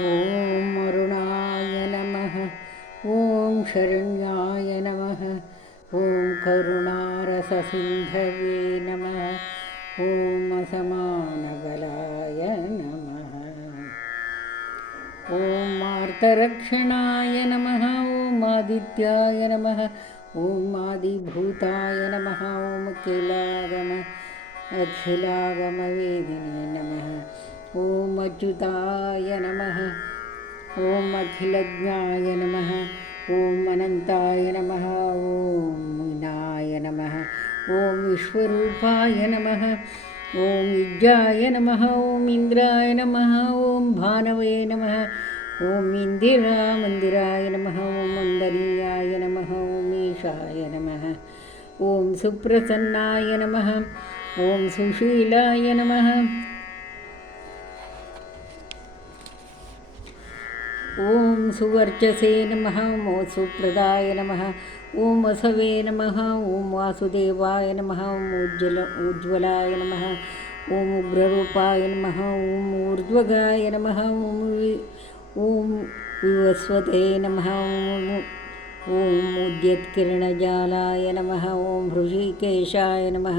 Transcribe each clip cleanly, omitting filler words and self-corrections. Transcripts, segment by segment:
ॐ अरुणाय नमः। ॐ शरण्याय नमः। ॐ करुणारससिन्धवे नमः। ॐ असमानबलाय नमः। ॐ आर्तरक्षणाय नमः। ॐ आदित्याय नमः। ॐ आदिभूताय नमः। ॐ अखिलागमवेदिने नमः। ॐ अच्युताय नमः। ॐ अखिलज्ञाय नमः। ॐ अनन्ताय नमः। ॐ मीनाय नमः। ॐ विश्वरूपाय नमः। ॐ युज्याय नमः। ॐ इन्द्राय नमः। ॐ भानवे नमः। ॐ इन्दिरामन्दिराय नमः। ॐ वन्दनीयाय नमः। ॐ ईशाय नमः। ॐ सुप्रसन्नाय नमः। ॐ सुशीलाय नमः। ॐ सुवर्चसे नमः। ॐ सुप्रदाय नमः। ॐ वसवे नमः। ॐ वासुदेवाय नमः। ॐ उज्ज्वलाय नमः। ॐ उग्ररूपाय नमः। ॐ ऊर्ध्वगाय नमः। ॐ विवस्वते नमः। ॐ उद्यत्किरणजालाय नमः। ॐ हृषीकेशाय नमः।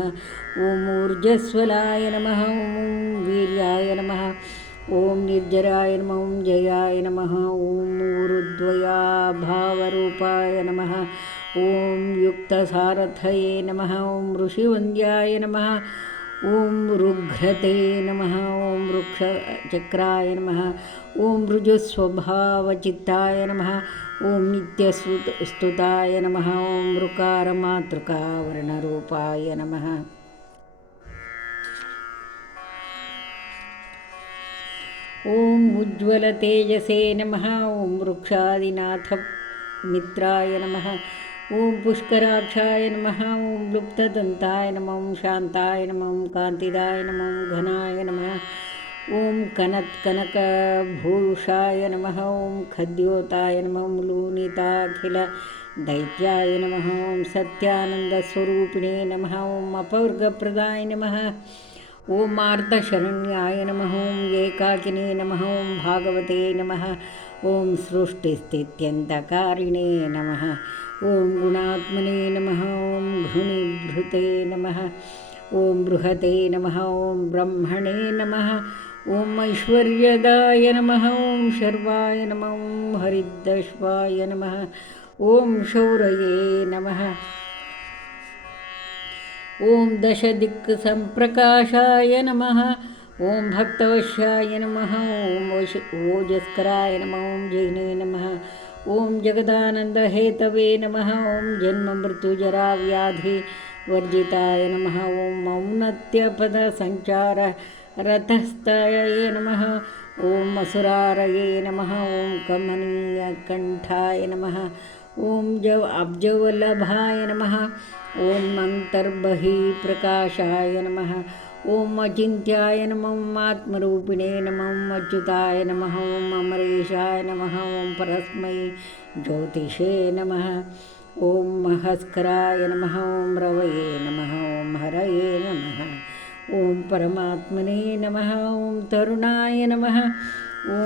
ॐ ऊर्जस्वलाय नमः। ॐ वीर्याय नमः। ॐ निर्जराय नमः। ॐ जयाय नमः। ॐ ऊरुद्वयाभावरूपाय नमः। ॐ युक्तसारथये नमः। ॐ ऋषिवन्द्याय नमः। ॐ ऋघ्रते नमः। ॐ वृक्षचक्राय नमः। ॐ ऋजुस्वभावचित्ताय नमः। ॐ नित्यस्तुताय नमः। ॐ ऋकारमातृकावर्णरूपाय नमः। ॐ उज्ज्वलतेजसे नमः। ॐ वृक्षादिनाथमित्राय नमः। ॐ पुष्कराक्षाय नमः। ॐ लुप्तदन्ताय नमः। ॐ शान्ताय नमः। ॐ कान्तिदाय नमः। ॐ घनाय नमः। ॐ कनत्कनकभूषाय नमः। ॐ खद्योताय नमः। ॐ लूनिताखिलदैत्याय नमः। ॐ सत्यानन्दस्वरूपिणे नमः। ॐ अपवर्गप्रदाय नमः। ॐ आर्तशरण्याय नमः। ॐ एकाकिने नमः। ॐ भागवते नमः। ॐ सृष्टिस्थित्यन्तकारिणे नमः। ॐ गुणात्मने नमः। ॐ घृणिभृते नमः। ॐ बृहते नमः। ॐ ब्रह्मणे नमः। ॐ ऐश्वर्यदाय नमः। ॐ शर्वाय नमः। ॐ हरिद्दश्वाय नमः। ॐ शौरये नमः। ॐ दशदिक्सम्प्रकाशाय नमः। ॐ भक्तवश्याय नमः। ॐ ओजस्कराय नमः। ॐ जैने नमः। ॐ जगदानन्दहेतवे नमः। ॐ जन्ममृत्युजराव्याधिवर्जिताय नमः। ॐ औन्नत्यपदसञ्चाररथस्थाय नमः। ॐ असुरारये नमः। ॐ कमनीयकण्ठाय नमः। ॐ अब्जवल्लभाय नमः। ॐ अन्तर्बहिप्रकाशाय नमः। ॐ अचिन्त्याय नमः। ॐ आत्मरूपिणे नमः। ॐ अच्युताय नमः। ॐ अमरेशाय नमः। ॐ परस्मै ज्योतिषे नमः। ॐ महस्कराय नमः। ॐ रवये नमः। ॐ हरये नमः। ॐ परमात्मने नमः। ॐ तरुणाय नमः। ॐ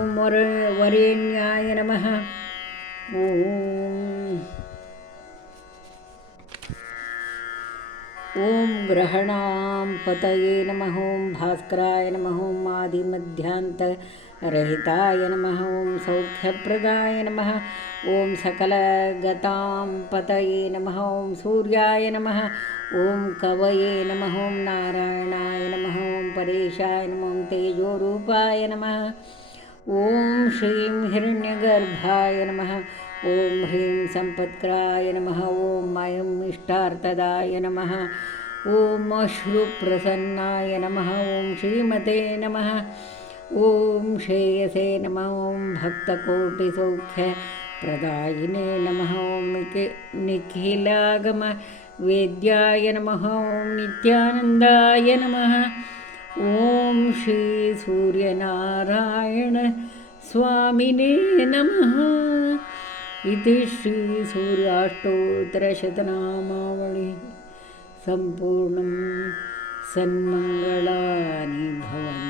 वरेण्याय नमः। ॐ ग्रहणाम्पतये नमः। ॐ भास्कराय नमः। ॐ आदिमध्यान्तरहिताय नमः। ॐ सौख्यप्रदाय नमः। ॐ सकलगताम्पतये नमः। ॐ सूर्याय नमः। ॐ कवये नमः। ॐ नारायणाय नमः। ॐ परेशाय नमः। ॐ तेजोरूपाय नमः। ॐ श्रीं हिरण्यगर्भाय नमः। ॐ ह्रीं सम्पत्कराय नमः। ॐ अयं इष्टार्थदाय नमः। ॐ अश्रुप्रसन्नाय नमः। ॐ श्रीमते नमः। ॐ श्रेयसे नमः। ॐ भक्तकोटिसौख्यप्रदायिने नमः। ॐ निखिलागमवेद्याय नमः। ॐ नित्यानन्दाय नमः। ॐ श्री सूर्यनारायण स्वामिने नमः। इति श्री सूर्याष्टोत्तरशतनामावळि सम्पूर्णं सन्मङ्गलानि भवन्तु।